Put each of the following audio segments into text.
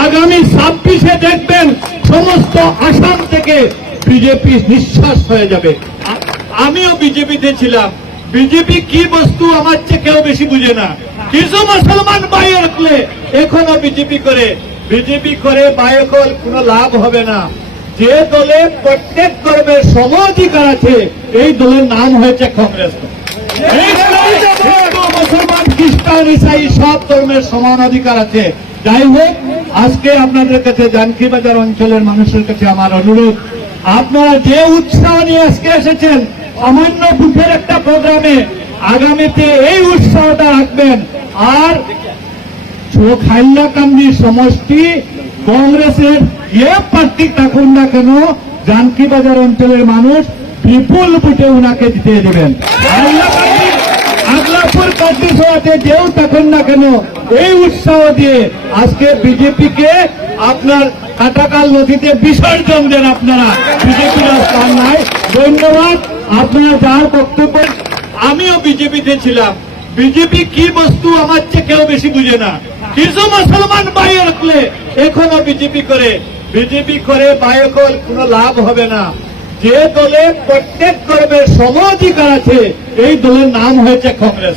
আগামী ছাব্বিশে দেখবেন সমস্ত আসাম থেকে বিজেপি নিঃশ্বাস হয়ে যাবে। আমিও বিজেপিতে ছিলাম। বিজেপি কি বস্তু আমার চেয়ে কেউ বেশি বুঝে না। কিছু মুসলমান বাইরে রাখলে এখনও বিজেপি করে। বিজেপি করে বায়কল কোনো লাভ হবে না। যে দলে প্রত্যেক ধর্মের সম অধিকার আছে, এই দলের নাম হয়েছে কংগ্রেস। মুসলমান, খ্রিস্টান, ইসাই সব ধর্মের সমান অধিকার আছে। যাই হোক আজকে আপনাদের কাছে জানকি বাজার অঞ্চলের মানুষের কাছে আমার অনুরোধ। আপনারা যে উৎসাহ নিয়ে আজকে এসেছেন, সামান্য বুথের একটা প্রোগ্রামে আগামীতে এই উৎসাহটা রাখবেন। আর চোখ হাইলাকান্দি সমষ্টি কংগ্রেসের যে প্রার্থী থাকুন না কেন, জানকি বাজার অঞ্চলের মানুষ বিপুল ভোটে উনাকে জিতে দেবেন। আগলাপুর সভাতে যেও থাকুন না কেন, এই উৎসাহ দিয়ে আজকে বিজেপিকে আপনার কাটাকাল নদীতে বিসর্জন দেন আপনারা। বিজেপির স্থান নাই। ধন্যবাদ। আপনারা যার বক্তব্য, আমিও বিজেপিতে ছিলাম। বিজেপি কি বস্তু আমার চেয়ে কেউ বেশি বুঝে না। কিছু মুসলমান বাইরে রাখলে এখনও বিজেপি করে। বিজেপি করে বায়কল কোনো লাভ হবে না। যে দলে প্রত্যেক ধর্মের সম অধিকার আছে, এই দলের নাম হয়েছে কংগ্রেস।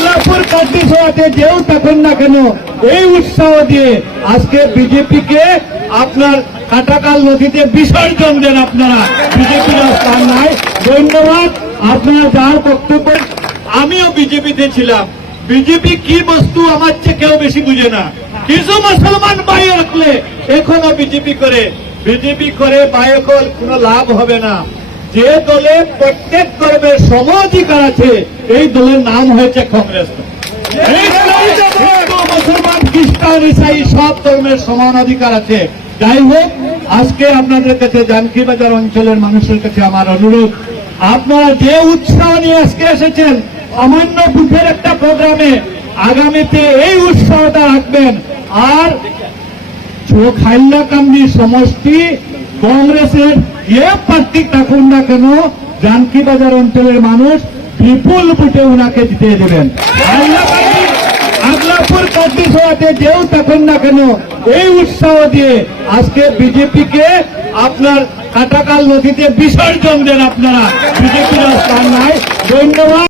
আগলাপুর কান্দি সভাতে যেও থাকুন না কেন, এই উৎসাহ দিয়ে আজকে বিজেপিকে আপনার কাটাকাল নদীতে বিসর্জন দেন আপনারা। বিজেপির স্থান নাই। ধন্যবাদ আপনারা যার বক্তব্য। আমিও বিজেপিতে ছিলাম। বিজেপি কি বস্তু আমার চেয়ে কেউ বেশি বুঝে না। কিছু মুসলমান বাইরে রাখলে এখনও বিজেপি করে। বিজেপি করে বায়কল, কোনো লাভ হবে না। যে দলে প্রত্যেক ধর্মের সম অধিকার আছে, এই দলের নাম হয়েছে কংগ্রেস মুসলমান, খ্রিস্টান, ইসাই, সব ধর্মের সমান অধিকার আছে। যাই হোক, আজকে আপনাদের কাছে জানকি বাজার অঞ্চলের মানুষের কাছে আমার অনুরোধ। আপনারা যে উৎসাহ নিয়ে আজকে এসেছেন সামান্য বুথের একটা প্রোগ্রামে, আগামীতে এই উৎসাহটা রাখবেন। আর চোখ হাইলাকান্দি সমষ্টি কংগ্রেসের যে প্রার্থী থাকুন না কেন? জানকি অঞ্চলের মানুষ বিপুল ভোটে ওনাকে জিতিয়ে দেবেন। হাইলাকান্দি আগলাপুর সভাতে যেও থাকুন না কেন? এই উৎসাহ দিয়ে আজকে বিজেপিকে আপনার কাটাকাল নদীতে বিসর্জন দেন আপনারা। বিজেপির স্থান নাই। ধন্যবাদ।